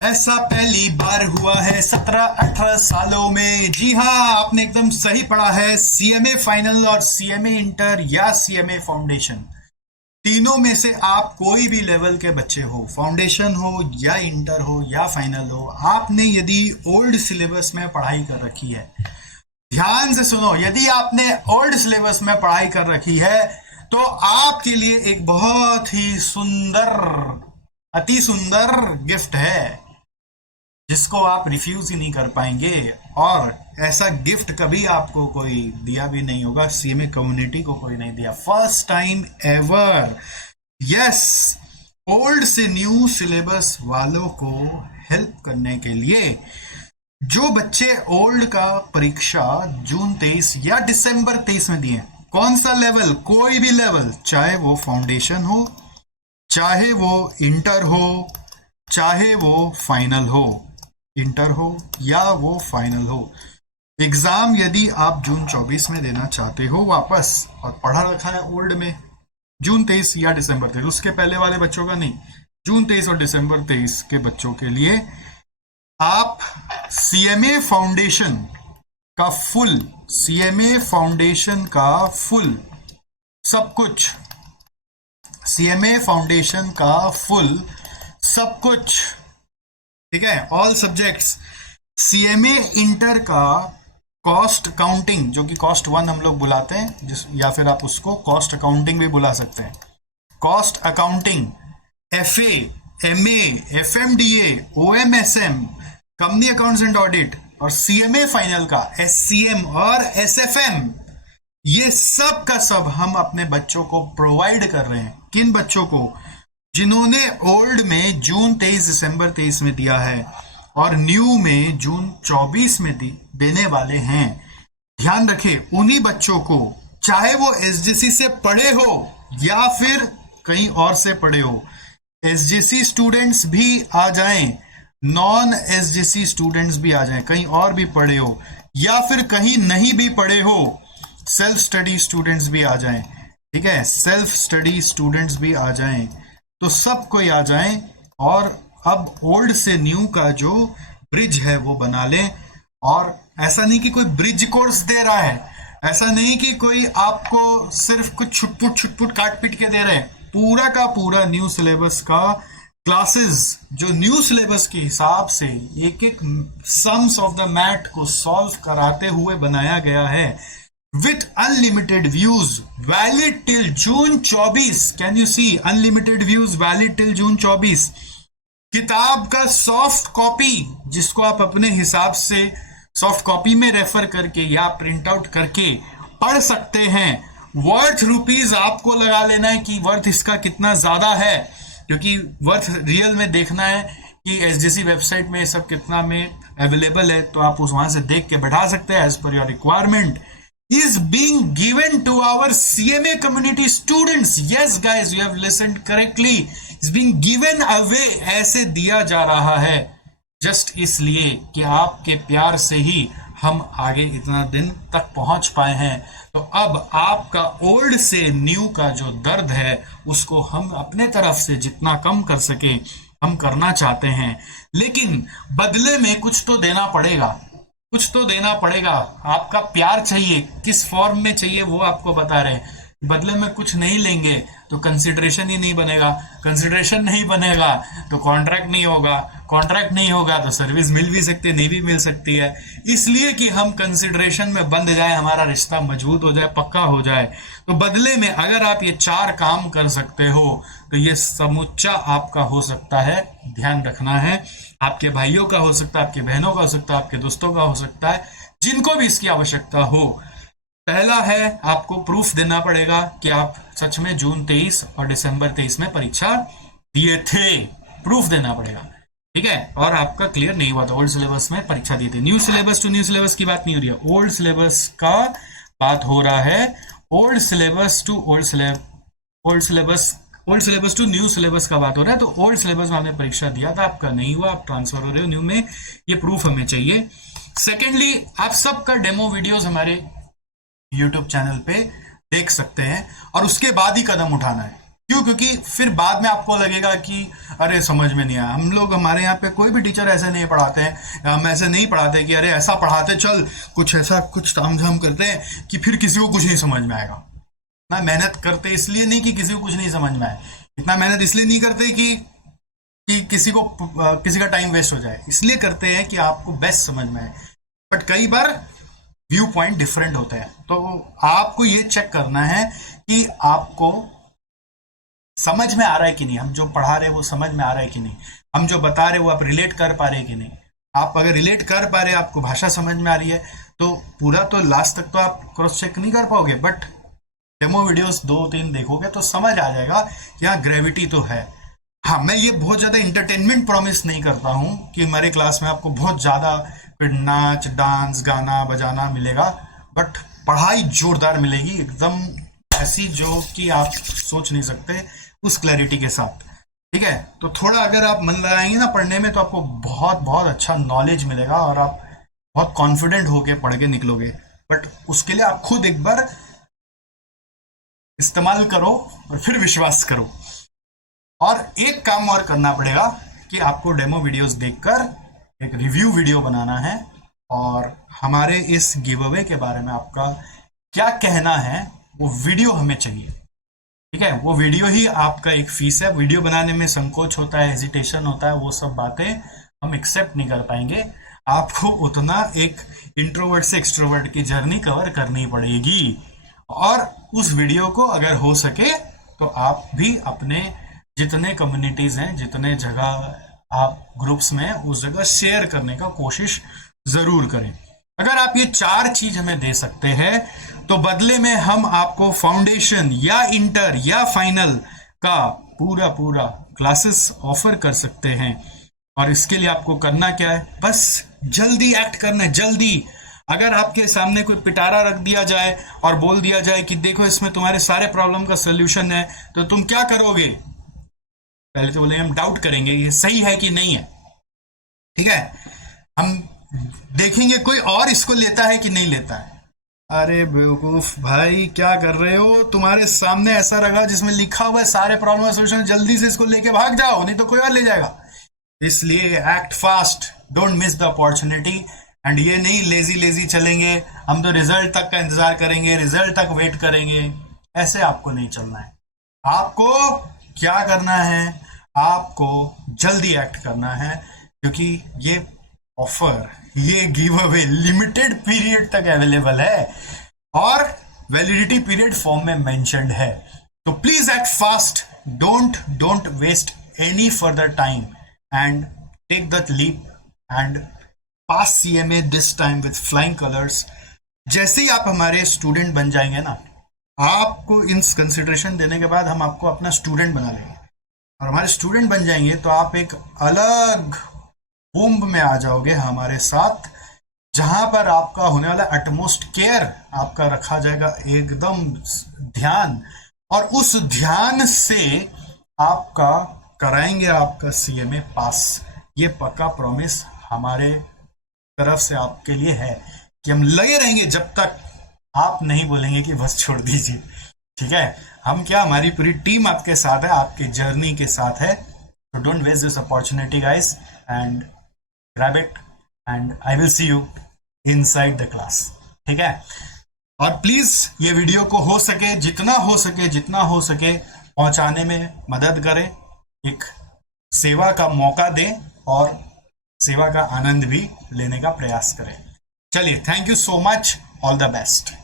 ऐसा पहली बार हुआ है 17-18 सालों में। जी हाँ, आपने एकदम सही पढ़ा है। सीएमए फाइनल और सीएमए इंटर या सीएमए फाउंडेशन, तीनों में से आप कोई भी लेवल के बच्चे हो, फाउंडेशन हो या इंटर हो या फाइनल हो, आपने यदि ओल्ड सिलेबस में पढ़ाई कर रखी है, ध्यान से सुनो, यदि आपने ओल्ड सिलेबस में पढ़ाई कर रखी है तो आपके लिए एक बहुत ही सुंदर, अति सुंदर गिफ्ट है जिसको आप रिफ्यूज ही नहीं कर पाएंगे। और ऐसा गिफ्ट कभी आपको कोई दिया भी नहीं होगा, सीएमए कम्युनिटी को कोई नहीं दिया, first time ever. Yes, old से न्यू सिलेबस वालों को हेल्प करने के लिए जो बच्चे ओल्ड का परीक्षा जून 23 या दिसंबर 23 में दिए, कौन सा लेवल, कोई भी लेवल, चाहे वो फाउंडेशन हो, चाहे वो इंटर हो, चाहे वो फाइनल हो, इंटर हो या वो फाइनल हो, एग्जाम यदि आप जून 24 में देना चाहते हो वापस और पढ़ा रखा है ओल्ड में जून 23 या दिसंबर 23, उसके पहले वाले बच्चों का नहीं, जून 23 और दिसंबर 23 के बच्चों के लिए आप सीएमए फाउंडेशन का फुल, सीएमए फाउंडेशन का फुल सब कुछ, सीएमए फाउंडेशन का फुल सब कुछ, ठीक है, ऑल सब्जेक्ट्स, सीएमए इंटर का कॉस्ट अकाउंटिंग, जो कि कॉस्ट 1 हम लोग बुलाते हैं, जिस या फिर आप उसको कॉस्ट अकाउंटिंग भी बुला सकते हैं, cost accounting, FA, MA, FMDA, OMSM, company accounts and audit, और सीएमए फाइनल का एससीएम और एसएफएम, ये सब का सब हम अपने बच्चों को प्रोवाइड कर रहे हैं। किन बच्चों को? जिन्होंने ओल्ड में जून 23 दिसंबर 23 में दिया है और न्यू में जून 24 में देने वाले हैं। ध्यान रखें, उन्हीं बच्चों को, चाहे वो एसजीसी से पढ़े हो या फिर कहीं और से पढ़े हो, एसजीसी स्टूडेंट्स भी आ जाएं, नॉन एसजीसी स्टूडेंट्स भी आ जाएं, कहीं और भी पढ़े हो या फिर कहीं नहीं भी पढ़े हो, सेल्फ स्टडी स्टूडेंट्स भी आ जाएं, ठीक है, सेल्फ स्टडी स्टूडेंट्स भी आ जाएं, तो सब कोई आ जाएं और अब ओल्ड से न्यू का जो ब्रिज है वो बना लें। और ऐसा नहीं कि कोई ब्रिज कोर्स दे रहा है, ऐसा नहीं कि कोई आपको सिर्फ कुछ छुटपुट छुटपुट काट पीट के दे रहे हैं, पूरा का पूरा न्यू सिलेबस का क्लासेस, जो न्यू सिलेबस के हिसाब से एक एक सम्स ऑफ द मैथ को सॉल्व कराते हुए बनाया गया है, with unlimited views valid till June 24। Can you see unlimited views valid till June 24। किताब का सॉफ्ट कॉपी जिसको आप अपने हिसाब से सॉफ्ट कॉपी में रेफर करके या प्रिंट आउट करके पढ़ सकते हैं। वर्थ रुपीज आपको लगा लेना है कि वर्थ इसका कितना ज्यादा है, क्योंकि वर्थ रियल में देखना है कि एसजीसी वेबसाइट में ये सब कितना में अवेलेबल है, तो आप उस वहां से देख के बढ़ा सकते हैं as per your requirement. is being given to our CMA community students। Yes guys, you have listened correctly, is being given away, ऐसे दिया जा रहा है जस्ट इसलिए कि आपके प्यार से ही हम आगे इतना दिन तक पहुंच पाए हैं। तो अब आपका ओल्ड से न्यू का जो दर्द है उसको हम अपने तरफ से जितना कम कर सके हम करना चाहते हैं, लेकिन बदले में कुछ तो देना पड़ेगा, कुछ तो देना पड़ेगा। आपका प्यार चाहिए, किस फॉर्म में चाहिए वो आपको बता रहे हैं। बदले में कुछ नहीं लेंगे तो कंसिडरेशन ही नहीं बनेगा, कंसिडरेशन नहीं बनेगा तो कॉन्ट्रैक्ट नहीं होगा, कॉन्ट्रैक्ट नहीं होगा तो सर्विस मिल भी सकती है, नहीं भी मिल सकती है। इसलिए कि हम कंसिडरेशन में बंध जाए, हमारा रिश्ता मजबूत हो जाए, पक्का हो जाए, तो बदले में अगर आप ये 4 काम कर सकते हो तो ये समुच्चा आपका हो सकता है। ध्यान रखना है, आपके भाइयों का हो सकता है, आपकी बहनों का हो सकता है, आपके दोस्तों का हो सकता है, जिनको भी इसकी आवश्यकता हो। पहला है, आपको प्रूफ देना पड़ेगा कि आप सच में जून 23 और दिसंबर 23 में परीक्षा दिए थे, प्रूफ देना पड़ेगा, ठीक है। और आपका क्लियर नहीं हुआ था, ओल्ड सिलेबस में परीक्षा दी थी। New syllabus to new syllabus की बात नहीं हो रही है, ओल्ड सिलेबस का बात हो रहा है। Old syllabus to old syllabus to new syllabus का बात हो रहा है। तो ओल्ड सिलेबस में आपने परीक्षा दिया था, आपका नहीं हुआ, आप ट्रांसफर हो रहे हो न्यू में, ये प्रूफ हमें चाहिए। सेकेंडली, आप सबका डेमो वीडियोस हमारे यूट्यूब चैनल पे देख सकते हैं और उसके बाद ही कदम उठाना है। क्यों? क्योंकि फिर बाद में आपको लगेगा कि अरे समझ में नहीं आया। हम लोग, हमारे यहाँ पे कोई भी टीचर ऐसे नहीं पढ़ाते हैं, हम ऐसे नहीं पढ़ाते कि अरे ऐसा पढ़ाते चल, कुछ ऐसा कुछ तामझाम करते हैं कि फिर किसी को कुछ नहीं समझ में आएगा। इतना मेहनत करते इसलिए नहीं कि किसी को कुछ नहीं समझ में आए, इतना मेहनत इसलिए नहीं करते कि किसी का टाइम वेस्ट हो जाए, इसलिए करते हैं कि आपको बेस्ट समझ में आए। बट कई बार व्यू पॉइंट डिफरेंट होते हैं, तो आपको ये चेक करना है कि आपको समझ में आ रहा है कि नहीं, हम जो पढ़ा रहे हैं वो समझ में आ रहा है कि नहीं, हम जो बता रहे हैं वो आप रिलेट कर पा रहे हैं कि नहीं। आप अगर रिलेट कर पा रहे हैं, आपको भाषा समझ में आ रही है, तो पूरा तो लास्ट तक तो आप क्रॉस चेक नहीं कर पाओगे, बट डेमो वीडियोस 2-3 देखोगे तो समझ आ जाएगा यहाँ ग्रेविटी तो है। हाँ, मैं ये बहुत ज़्यादा इंटरटेनमेंट प्रॉमिस नहीं करता हूँ कि हमारे क्लास में आपको बहुत ज़्यादा फिर नाच डांस गाना बजाना मिलेगा, बट पढ़ाई जोरदार मिलेगी, एकदम ऐसी जो कि आप सोच नहीं सकते, उस क्लैरिटी के साथ। ठीक है, तो थोड़ा अगर आप मन लगाएंगे ना पढ़ने में, तो आपको बहुत बहुत अच्छा नॉलेज मिलेगा और आप बहुत कॉन्फिडेंट होके पढ़ के निकलोगे। बट उसके लिए आप खुद एक बार इस्तेमाल करो और फिर विश्वास करो। और एक काम और करना पड़ेगा कि आपको डेमो वीडियोस देखकर एक रिव्यू वीडियो बनाना है, और हमारे इस गिव अवे के बारे में आपका क्या कहना है वो वीडियो हमें चाहिए। ठीक है, वो वीडियो ही आपका एक फीस है। वीडियो बनाने में संकोच होता है, हेजिटेशन होता है, वो सब बातें हम एक्सेप्ट नहीं कर पाएंगे। आपको उतना एक इंट्रोवर्ट से एक्सट्रोवर्ट की जर्नी कवर करनी पड़ेगी, और उस वीडियो को अगर हो सके तो आप भी अपने जितने कम्युनिटीज हैं, जितने जगह आप ग्रुप्स में, उस जगह शेयर करने का कोशिश जरूर करें। अगर आप ये 4 चीज हमें दे सकते हैं तो बदले में हम आपको फाउंडेशन या इंटर या फाइनल का पूरा पूरा क्लासेस ऑफर कर सकते हैं। और इसके लिए आपको करना क्या है, बस जल्दी एक्ट करना है, जल्दी। अगर आपके सामने कोई पिटारा रख दिया जाए और बोल दिया जाए कि देखो इसमें तुम्हारे सारे प्रॉब्लम का सोल्यूशन है, तो तुम क्या करोगे? पहले तो बोलेंगे, हम डाउट करेंगे ये सही है कि नहीं है। ठीक है, हम देखेंगे कोई और इसको लेता है कि नहीं लेता है। अरे बेवकूफ भाई, क्या कर रहे हो? तुम्हारे सामने ऐसा रखा जिसमें लिखा हुआ है सारे प्रॉब्लम का सोल्यूशन, जल्दी से इसको लेके भाग जाओ, नहीं तो कोई और ले जाएगा। इसलिए act fast, don't miss the opportunity. And ये नहीं लेजी लेजी चलेंगे, हम तो रिजल्ट तक का इंतजार करेंगे, रिजल्ट तक वेट करेंगे, ऐसे आपको नहीं चलना है। आपको क्या करना है, आपको जल्दी एक्ट करना है, क्योंकि ये ऑफर, ये गिव अवे लिमिटेड पीरियड तक अवेलेबल है और वैलिडिटी पीरियड फॉर्म में मेंशन्ड है। तो please act fast, don't waste any further time and take that leap and pass CMA this time with flying colours. जैसे ही आप हमारे स्टूडेंट बन जाएंगे ना, आपको इन कंसिडरेशन देने के बाद हम आपको अपना स्टूडेंट बना लेंगे, और हमारे स्टूडेंट बन जाएंगे तो आप एक अलग कुंभ में आ जाओगे हमारे साथ, जहां पर आपका होने वाला अटमोस्ट केयर आपका रखा जाएगा, एकदम ध्यान, और उस ध्यान से आपका कराएंगे आपका सीएमए पास। ये पक्का प्रॉमिस हमारे तरफ से आपके लिए है कि हम लगे रहेंगे जब तक आप नहीं बोलेंगे कि बस छोड़ दीजिए। ठीक है, हम क्या, हमारी पूरी टीम आपके साथ है, आपकी जर्नी के साथ है। तो don't waste this opportunity guys, and grab it and I will see you inside the class। ठीक है, और प्लीज ये वीडियो को हो सके जितना हो सके पहुंचाने में मदद करें, एक सेवा का मौका दें और सेवा का आनंद भी लेने का प्रयास करें। चलिए, thank you so much, all the best.